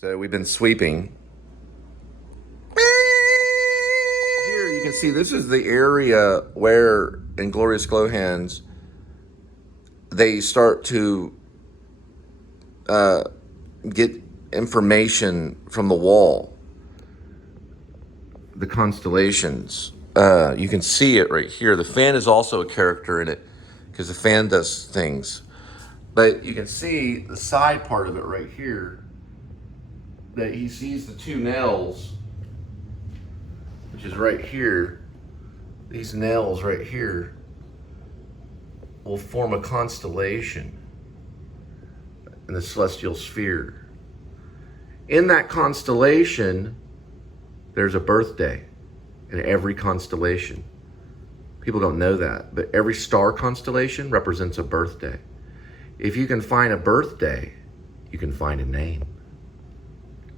So we've been sweeping. Here you can see this is the area where in Glorious Glo Hands they start to get information from the wall. The constellations. You can see it right here. The fan is also a character in it because the fan does things. But you can see the side part of it right here, that he sees the two nails, which is right here. These nails right here will form a constellation in the celestial sphere. In that constellation, there's a birthday in every constellation. People don't know that, but every star constellation represents a birthday. If you can find a birthday, you can find a name.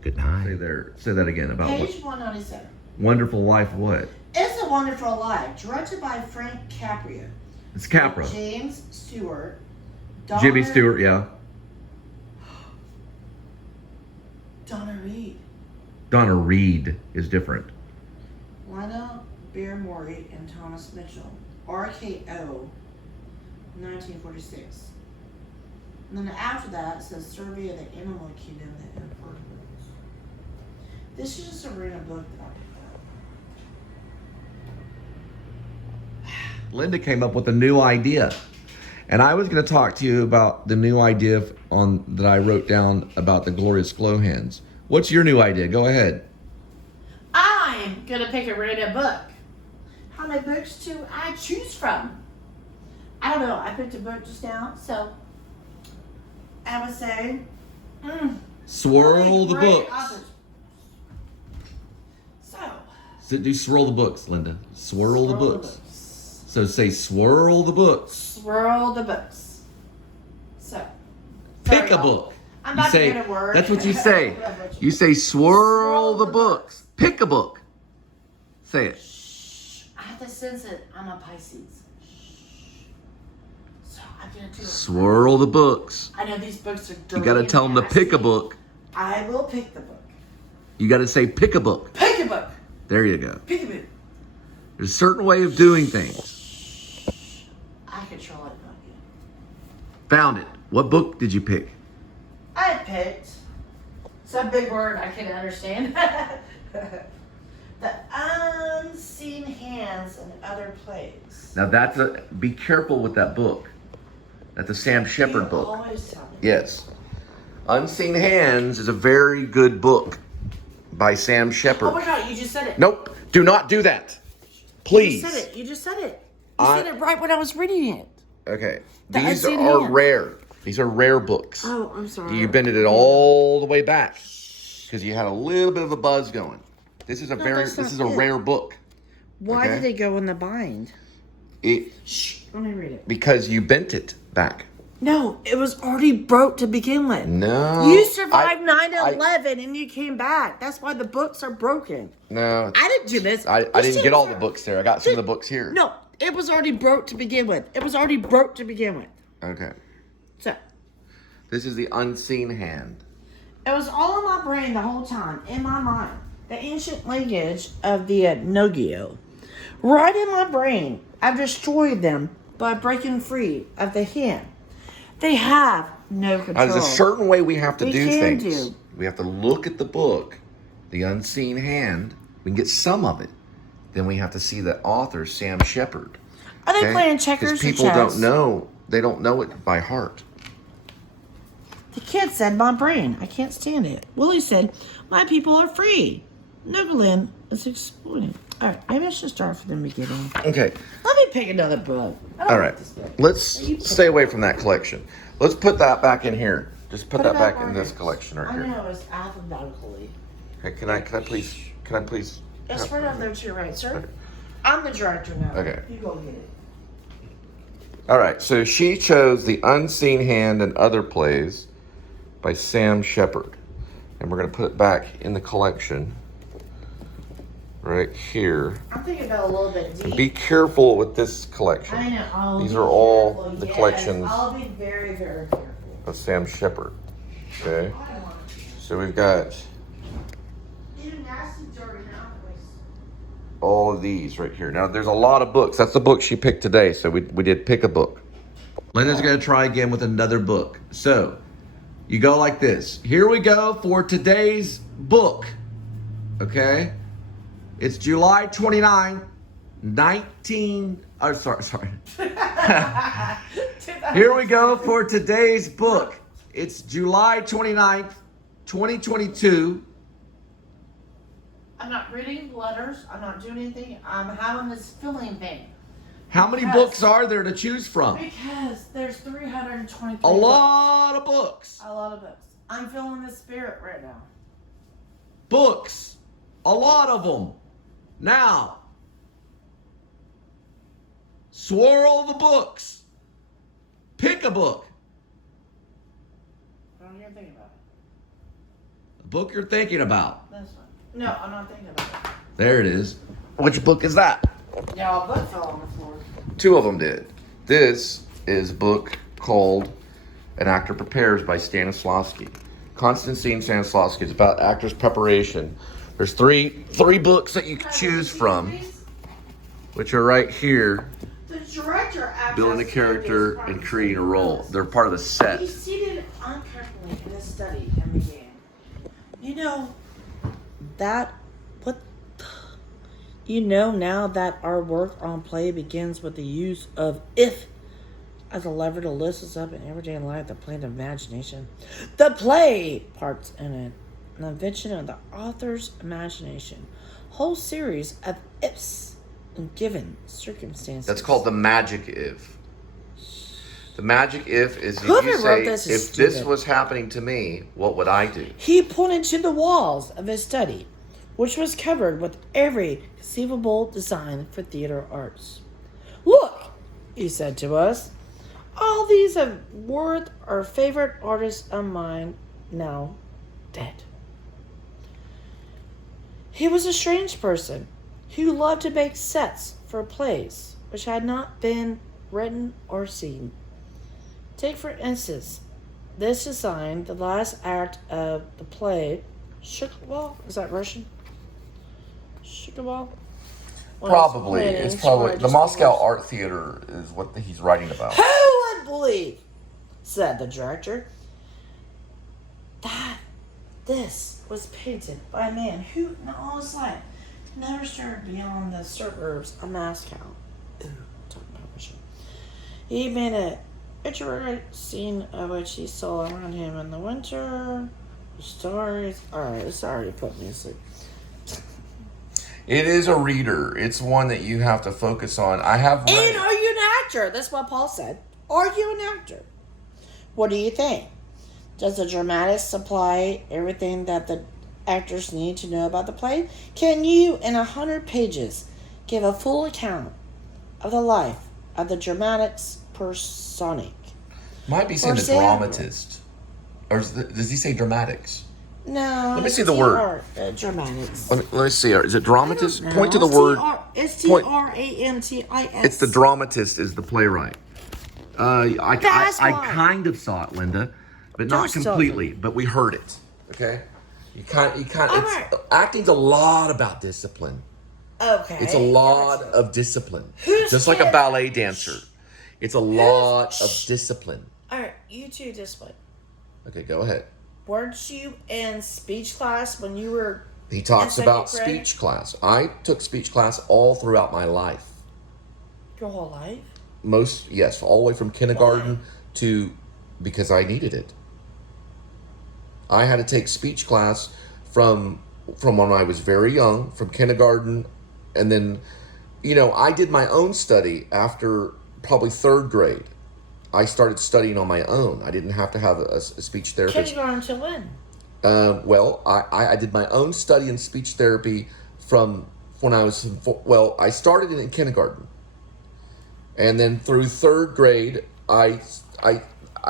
Good night. Say that again about Page 197. Wonderful Life what? It's a Wonderful Life, directed by Frank Capra. It's Capra. James Stewart. Jimmy Stewart, yeah. Donna Reed. Donna Reed is different. Lena Bearmorey and Thomas Mitchell. RKO, 1946. And then after that, it says Survey of the Animal Kingdom, the Invertebrates. This is just a random book that I picked up. Linda came up with a new idea. And I was going to talk to you about the new idea that I wrote down about the Glorious Glo Hands. What's your new idea? Go ahead. I'm going to pick a random book. How many books do I choose from? I don't know. I picked a book just now, so I would say... Swirl the great books. authors. So do swirl the books, Linda. Swirl the books. So say swirl the books. Swirl the books. So. Pick a book. I'm about to get a word. That's what you say. You say swirl the books. Pick a book. Say it. Shh. I have to sense it. I'm a Pisces. Shh. So I'm going to do it. Swirl the books. I know these books are dirty. You got to tell them to pick a book. I will pick the book. You got to say pick a book. Pick a book. There you go. Pick a book. There's a certain way of doing things. I control it, not you. Found it. What book did you pick? I picked some big word I can't understand. The Unseen Hands and Other Plays. Now be careful with that book. That's a Sam Shepard book. Always tell me. Yes. Unseen Hands is a very good book by Sam Shepard. Oh my God, you just said it. Nope. Do not do that. Please. You just said it. You just said it. You said it right when I was reading it. Okay. The These Unseen are Hands. rare. These are rare books. Oh, I'm sorry. You bended it all the way back because you had a little bit of a buzz going. This is a rare book. Why did it go in the bind? Shh, let me read it. Because you bent it back. No, it was already broke to begin with. No. You survived 9/11 and you came back. That's why the books are broken. No. I didn't do this. I didn't get all the books there. I got some of the books here. No, it was already broke to begin with. It was already broke to begin with. Okay. So. This is the Unseen Hand. It was all in my brain the whole time, in my mind. The ancient language of the Nogio. Right in my brain. I've destroyed them by breaking free of the hand. They have no control. There's a certain way we have to do can things. We have to look at the book, The Unseen Hand. We can get some of it. Then we have to see the author, Sam Shepard. Are they playing checkers or chess? Because people don't know. They don't know it by heart. The kid said my brain. I can't stand it. Willie said, my people are free. Nuggelin is exploding. All right, maybe I should start from the beginning. Okay. Let me pick another book. All right. Let's stay away from that collection. Let's put that back in here. Just put that back in this collection right here. I know, it's alphabetically. Okay, can I please? It's right over there to your right, sir. Okay. I'm the director now. Okay. You go get it. All right, so she chose The Unseen Hand and Other Plays by Sam Shepard. And we're going to put it back in the collection right here. I'm thinking about a little bit deep. And be careful with this collection. I know. These are all the collections I'll be very, very careful. of Sam Shepard. Okay? So we've got You nasty, dirty boys. all of these right here. Now, there's a lot of books. That's the book she picked today, so we did pick a book. Linda's going to try again with another book. So, you go like this. Here we go for today's book. Okay? It's July 29, 19... Oh, sorry. Here we go for today's book. It's July 29th, 2022. I'm not reading letters. I'm not doing anything. I'm having this feeling thing. How many books are there to choose from? Because there's 323 A lot of books. A lot of books. I'm feeling the spirit right now. Books. A lot of them. Now, swirl the books. Pick a book. I don't even think about it. The book you're thinking about. This one. No, I'm not thinking about it. There it is. Which book is that? Yeah, a book fell on the floor. Two of them did. This is a book called An Actor Prepares by Stanislavski. Konstantin Stanislavski. It's about actors' preparation. There's three books that you can choose from, which are right here. The director Building a character and creating a role. They're part of the set. He seated uncomfortably in his study and began. You know now that our work on play begins with the use of if as a lever to lift us up in everyday life, the play of imagination. The play parts in it, an invention of the author's imagination. Whole series of ifs in given circumstances. That's called the magic if. The magic if is if Whoever you wrote say, this is if this stupid. was happening to me, what would I do? He pointed to the walls of his study, which was covered with every conceivable design for theater arts. Look, he said to us, all these have worth our favorite artists of mine, now dead. He was a strange person who loved to make sets for plays which had not been written or seen. Take, for instance, this design, the last act of the play, Shukabal. Is that Russian? Shukabal? Probably. It's probably the Moscow Art Theater is what he's writing about. Who would believe, said the director, that this was painted by a man who, in all his life, never stirred beyond the suburbs of Moscow. Ooh, talking about Russia. He made a picturesque scene of which he saw around him in the winter. The stars. Alright, it's already put me asleep. It is a reader. It's one that you have to focus on. I have read And it. are you an actor? That's what Paul said. Are you an actor? What do you think? Does the dramatics supply everything that the actors need to know about the play? Can you, in 100 pages, give a full account of the life of the dramatics personic? Might be saying For the example- dramatist. Or does he say dramatics? No. Let me it's see the word. Dramatics. Let me see. Is it dramatist? No, Point to the it's word. It's Point- T-R-A-M-T-I-S. It's the dramatist is the playwright. I That's why. kind of saw it, Linda, but not Don't tell completely. But we heard it. Okay. You kind. Alright. Acting's a lot about discipline. Okay. It's a lot of discipline. Who's Just like a kid- ballet dancer. It's a lot of discipline. Alright, you two discipline. Okay, go ahead. Weren't you in speech class when you were... He talks in about second grade? speech class. I took speech class all throughout my life. Your whole life? Yes, all the way from kindergarten to because I needed it. I had to take speech class from when I was very young, from kindergarten, and then, I did my own study after probably third grade. I started studying on my own. I didn't have to have a speech therapist. Kindergarten to when? Well, I did my own study in speech therapy from when I was, I started in kindergarten. And then through third grade, I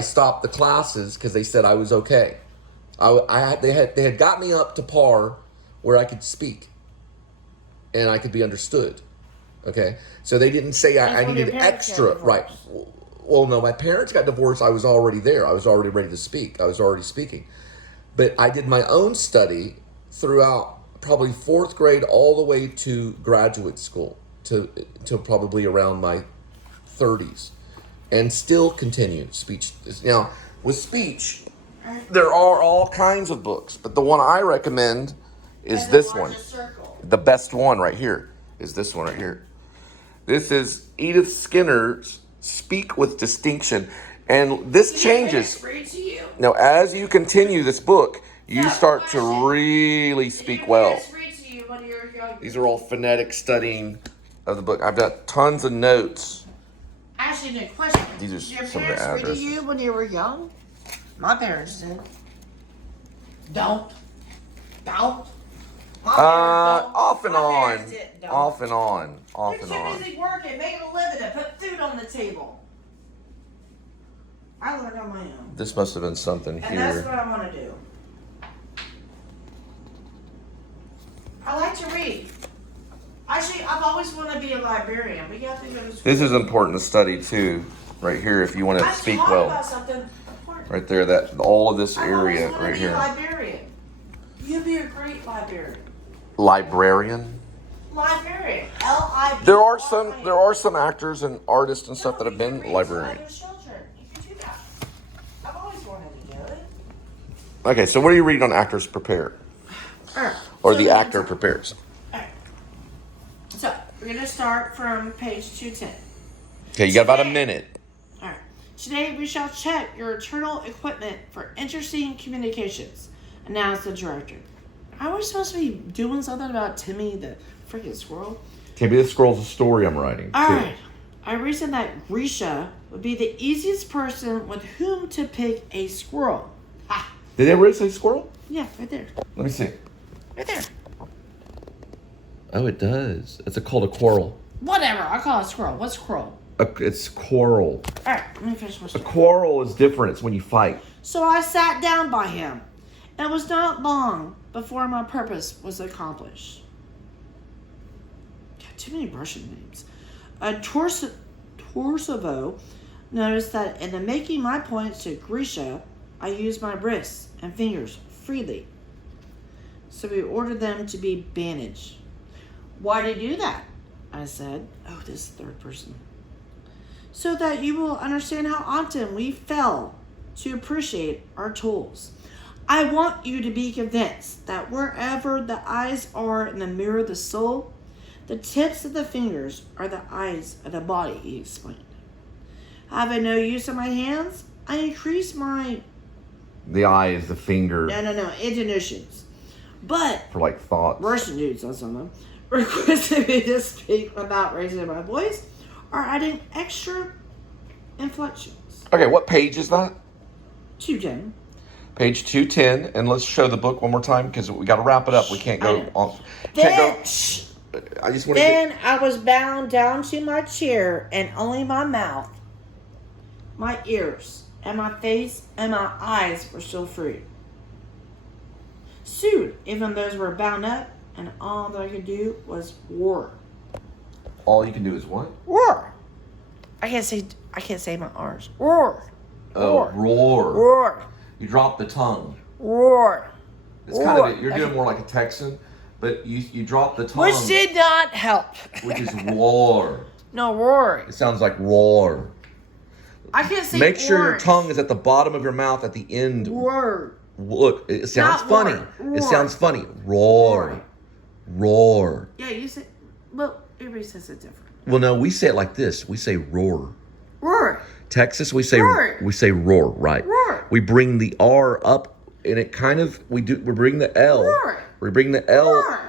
stopped the classes because they said I was okay. They had got me up to par where I could speak and I could be understood. Okay, so they didn't say I when needed your parents extra. got Right. Well, no, my parents got divorced. I was already there. I was already ready to speak. I was already speaking. But I did my own study throughout probably 4th grade all the way to graduate school, to probably around my 30s, and still continue speech. Now, with speech, there are all kinds of books, but the one I recommend is this one. The best one right here is this one right here. This is Edith Skinner's Speak with Distinction. And this changes. Now, as you continue this book, you start to really speak well. These are all phonetic studying of the book. I've got tons of notes. Ashley, a question. These are Did your some of the parents read to addresses. you when you were young? My parents did. Don't. Off and My on. parents didn't, don't. Off and on. Off They're and too on. busy working, making a living to put food on the table. I learned on my own. This must have been something And here. that's what I want to do. I like to read. Actually, I've always wanted to be a librarian, but you have to go to school. This is important to study too, right here, if you want to I'm speak talking well. about something important. Right there, that all of this area I've always wanted right to be here. a librarian. You'd be a great librarian. Librarian. Librarian. L-I-B-R-I-A-N. There are some actors and artists and stuff that have been librarian. You can do that. I've always wanted to do it. Okay, so what are you reading on Actors Prepare? Or the actor prepares? Alright. So, we're going to start from page 210. Okay, you got about a minute. Alright. Today we shall check your eternal equipment for interesting communications, announced the director. Are we supposed to be doing something about Timmy the freaking squirrel? Timmy the Squirrel's a story I'm writing. Alright. I reasoned that Grisha would be the easiest person with whom to pick a squirrel. Ha! Did they really say squirrel? Yeah, right there. Let me see. Right there. Oh, it does. It's called a quarrel. Whatever. I call it squirrel. What's squirrel? It's quarrel. Alright, let me finish my A story. quarrel is different. It's when you fight. So I sat down by him, and it was not long before my purpose was accomplished. Got too many Russian names. Torsovo noticed that in the making my points to Grisha, I used my wrists and fingers freely. So we ordered them to be bandaged. Why did you do that? I said. Oh, this is third person. So that you will understand how often we fail to appreciate our tools. I want you to be convinced that wherever the eyes are in the mirror of the soul, the tips of the fingers are the eyes of the body, he explained. Having no use of my hands, I increase my... The eye is the finger intonations. But for like thoughts. Russian dudes on some of them requested me to speak without raising my voice or adding extra inflections. Okay, what page is that? 210. Page 210, and let's show the book one more time because we got to wrap it up. We can't go on. Then I just want to. Then I was bound down to my chair, and only my mouth, my ears, and my face and my eyes were still free. Soon, even those were bound up, and all that I could do was roar. All you can do is what? Roar. I can't say my R's. Roar. Oh, roar. Roar. You drop the tongue. Roar. It's kind of you're doing more like a Texan, but you drop the tongue, Which did not help. which is roar. No, roaring. It sounds like roar. I can't say Make sure your orange. tongue is at the bottom of your mouth at the end. Roar. Look, it sounds Not funny. roar. It sounds funny. Roar. Roar. Yeah, you say, well, everybody says it different. Well, no, we say it like this. We say roar. Roar. Texas, we say Roar. roar, right? Roar. We bring the R up, and it kind of we bring the L. Roar. We bring the L. Roar.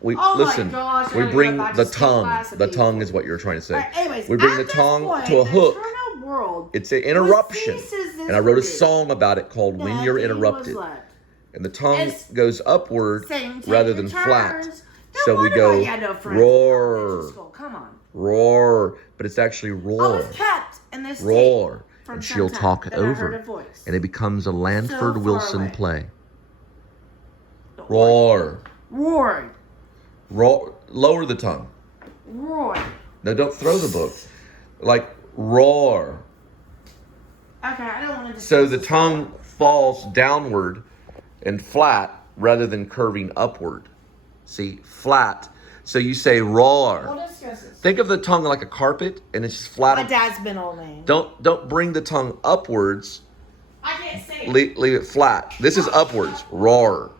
We Oh my listen. gosh, I we gotta bring go back the to speech tongue. class The and tongue be- is what you're trying to say. All right, anyways, we bring at the this tongue point, to a the hook. eternal world It's an interruption, ceases this and I wrote a food. song about it called "When You're Nothing was Interrupted." left. And the tongue It's goes upward Same rather taking than flat. turns. No So we wonder go why you had no friends in roar, elementary school. Come on. roar, but it's actually I roar, was kept in this roar, state from and she'll some talk time. Then I heard a over, voice. and it becomes a So Lanford far Wilson away. play. The Roar, Roaring. roar, lower the tongue. Roaring. No, don't throw the book. Like roar. Okay, I don't want to. So the tongue falls downward and flat rather than curving upward. See, flat. So you say roar. We'll discuss this. Think of the tongue like a carpet, and it's just flat. My dad's been old name. Don't bring the tongue upwards. I can't say it. Leave it flat. This is upwards. Roar.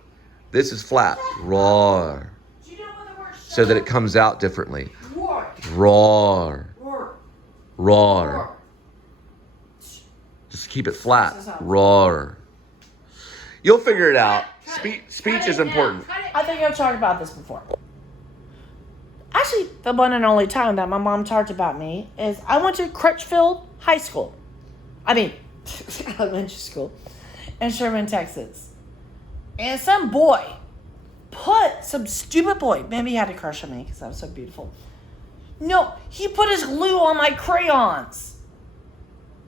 This is flat. Roar. Do you know what the word So that it comes out differently. roar? Roar. Roar. Roar. Just keep it flat. Roar. You'll figure it out. Speech is important. I think I've talked about this before. Actually, the one and only time that my mom talked about me is I went to Crutchfield High School. Elementary school in Sherman, Texas. And some stupid boy, maybe he had a crush on me because I was so beautiful. No, he put his glue on my crayons.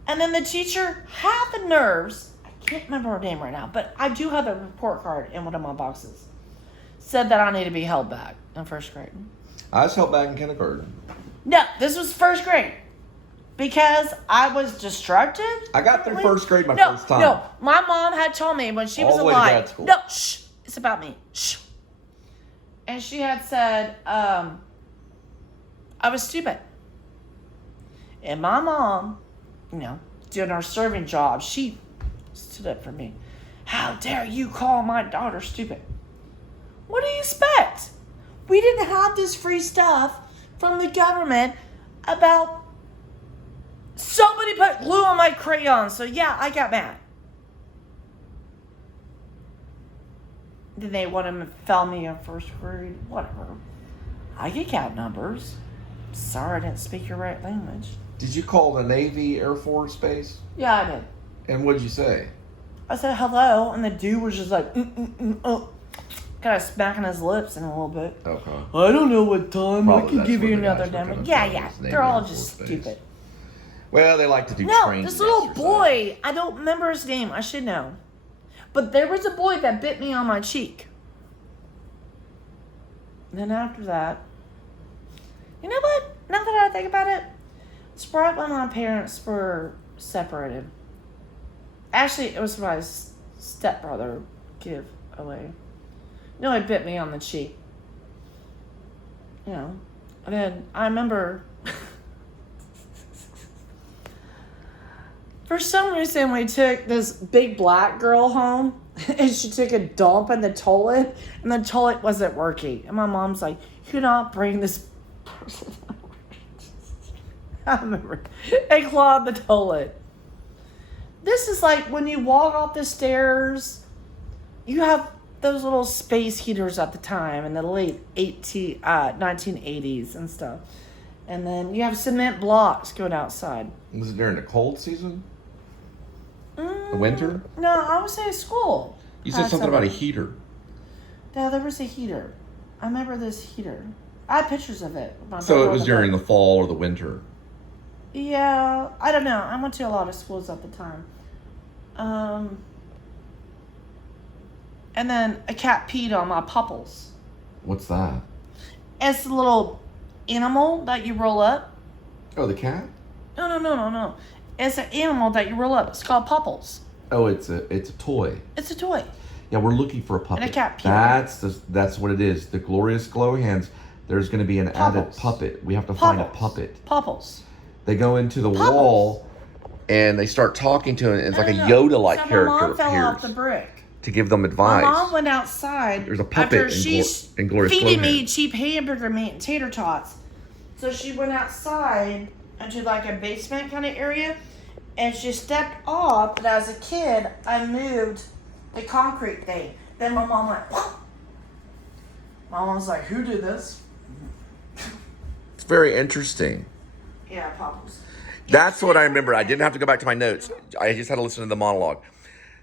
And then the teacher had the nerves, I can't remember her name right now, but I do have a report card in one of my boxes, said that I need to be held back in first grade. I was held back in kindergarten. No, this was first grade. Because I was distracted. I got through first grade first time. No, my mom had told me when she was All the way to grad alive. school. No, shh, it's about me. Shh. And she had said, I was stupid. And my mom, doing our serving job, she stood up for me. How dare you call my daughter stupid? What do you expect? We didn't have this free stuff from the government about somebody put glue on my crayon. So yeah, I got mad. Then they want to fail me in first grade. Whatever. I can count numbers. Sorry I didn't speak your right language. Did you call the Navy, Air Force Base? Yeah, I did. And what did you say? I said hello, and the dude was just like, kind of smacking his lips in a little bit. Okay. I don't know what time. Probably I can that's give what you the another guys were demo. coming Yeah, from, yeah. was Navy They're all Air just Force Base. stupid. Well, they like to do No, training this little exercise. boy, I don't remember his name. I should know. But there was a boy that bit me on my cheek. And then after that, you know what? Now that I think about it, it's right when my parents were separated. Actually, it was my stepbrother give away. No, he bit me on the cheek. And then I remember for some reason we took this big black girl home and she took a dump in the toilet and the toilet wasn't working. And my mom's like, "You not bring this person." I remember it clogged the toilet. This is like when you walk off the stairs, you have those little space heaters at the time in the late 1980s and stuff. And then you have cement blocks going outside. Was it during the cold season? The winter? No, I would say school. You said something about a heater. Yeah, there was a heater. I remember this heater. I have pictures of it. So it was during the fall or the winter? Yeah, I don't know. I went to a lot of schools at the time. And then a cat peed on my pupples. What's that? It's a little animal that you roll up. Oh, the cat? No. It's an animal that you roll up. It's called pupples. Oh, it's a toy. It's a toy. Yeah, we're looking for a puppet. And a cat peed. That's what it is. The Glorious Glo Hands. There's going to be an added puppet. We have to find a puppet. Pupples. They go into the wall and they start talking to it. It's like a Yoda-like character My mom fell appears off the brick. to give them advice. My mom went outside. There's a puppet after she's in Glorious Glo feeding me Hands. cheap hamburger meat and tater tots. So she went outside into like a basement kind of area, and she stepped off. And as a kid, I moved the concrete thing. Then my mom went. Whoa. My mom was like, "Who did this?" It's very interesting. Yeah, Popples. That's what I remember. I didn't have to go back to my notes. I just had to listen to the monologue.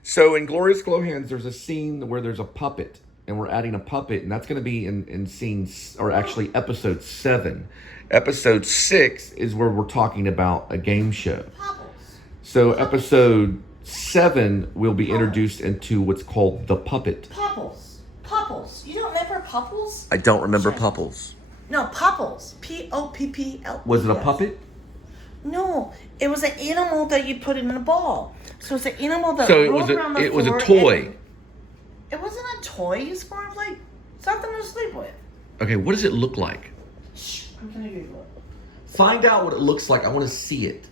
So in Glorious Glo Hands, there's a scene where there's a puppet, and we're adding a puppet, and that's going to be in scenes, or actually episode 7. Episode 6 is where we're talking about a game show. Popples. So episode 7 will be introduced into what's called the puppet. Popples. Popples. You don't remember Popples? I don't remember Pupples. No, Popples. Poppl. Was it a puppet? No, it was an animal that you put in a ball. So it's an animal that So rolled around the it was a floor toy. It wasn't a toy. It's more of like something to sleep with. Okay, what does it look like? Shh, I'm gonna Google it. Find out what it looks like. I want to see it.